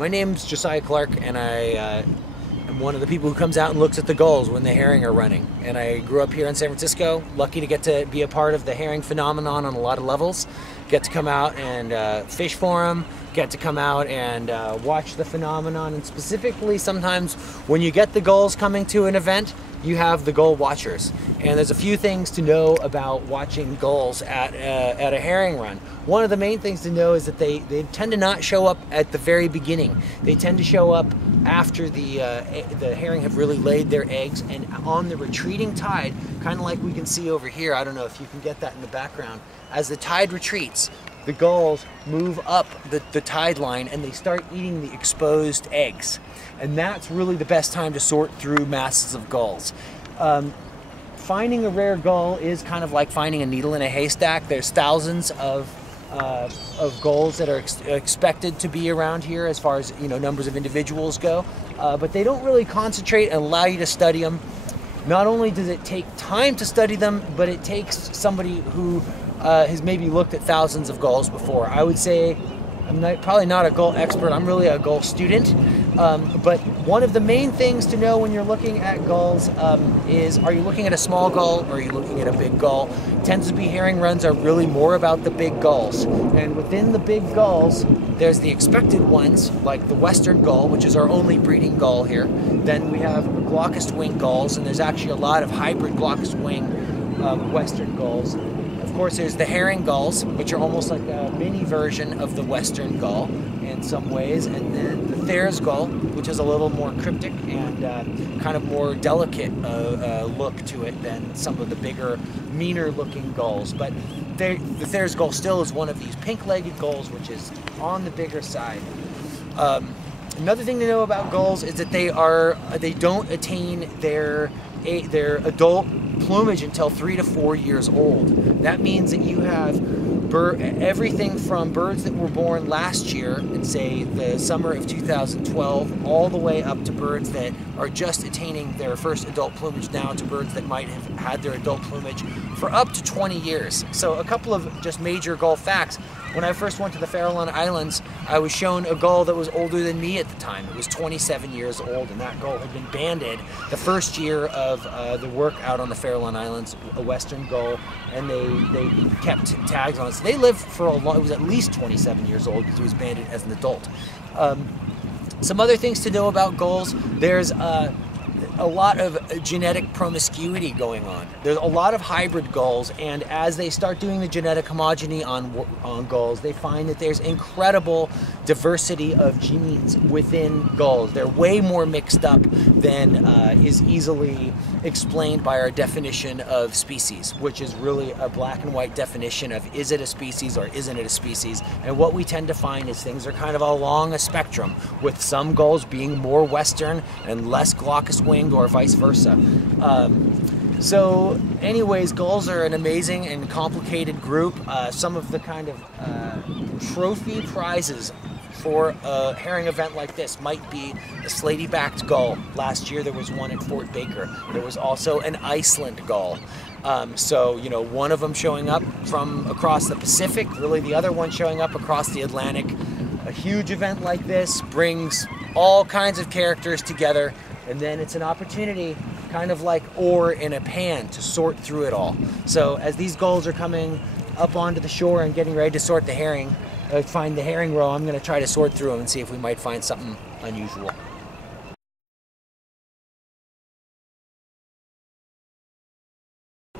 My name's Josiah Clark, and I am one of the people who comes out and looks at the gulls when the herring are running. And I grew up here in San Francisco, lucky to get to be a part of the herring phenomenon on a lot of levels. Get to come out and fish for them, get to come out and watch the phenomenon, and specifically sometimes when you get the gulls coming to an event, you have the gull watchers. And there's a few things to know about watching gulls at a herring run. One of the main things to know is that they tend to not show up at the very beginning. They tend to show up after the herring have really laid their eggs, and on the retreating tide, kind of like we can see over here. I don't know if you can get that in the background. As the tide retreats, the gulls move up the tide line and they start eating the exposed eggs. And that's really the best time to sort through masses of gulls. Finding a rare gull is kind of like finding a needle in a haystack. There's thousands of gulls that are expected to be around here as far as numbers of individuals go, but they don't really concentrate and allow you to study them. Not only does it take time to study them, but it takes somebody who has maybe looked at thousands of gulls before. I would say I'm probably not a gull expert. I'm really a gull student. But one of the main things to know when you're looking at gulls is, are you looking at a small gull or are you looking at a big gull? Tends to be herring runs are really more about the big gulls. And within the big gulls, there's the expected ones, like the western gull, which is our only breeding gull here. Then we have glaucous wing gulls, and there's actually a lot of hybrid glaucous wing western gulls. Of course, there's the herring gulls, which are almost like a mini version of the western gull in some ways, and then the Thayer's gull, which is a little more cryptic and kind of more delicate look to it than some of the bigger, meaner looking gulls. But the Thayer's gull still is one of these pink-legged gulls, which is on the bigger side. Another thing to know about gulls is that they don't attain their adult plumage until 3 to 4 years old. That means that you have everything from birds that were born last year, in say the summer of 2012, all the way up to birds that are just attaining their first adult plumage now, to birds that might have had their adult plumage for up to 20 years. So a couple of just major gull facts. When I first went to the Farallon Islands, I was shown a gull that was older than me at the time. It was 27 years old, and that gull had been banded the first year of the work out on the Farallon Islands, a western gull, and they kept tags on it. So they lived for a long, it was at least 27 years old because it was banded as an adult. Some other things to know about gulls: there's a lot of genetic promiscuity going on. There's a lot of hybrid gulls, and as they start doing the genetic homogeny on gulls, they find that there's incredible diversity of genes within gulls. They're way more mixed up than is easily explained by our definition of species, which is really a black and white definition of, is it a species or isn't it a species? And what we tend to find is things are kind of along a spectrum, with some gulls being more western and less glaucous winged, or vice versa. So anyways, gulls are an amazing and complicated group. Some of the kind of trophy prizes for a herring event like this might be a slaty-backed gull. Last year there was one at Fort Baker. There was also an Iceland gull. So, one of them showing up from across the Pacific, really the other one showing up across the Atlantic. A huge event like this brings all kinds of characters together, and then it's an opportunity, kind of like ore in a pan, to sort through it all. So as these gulls are coming up onto the shore and getting ready to sort the herring, find the herring row, I'm going to try to sort through them and see if we might find something unusual.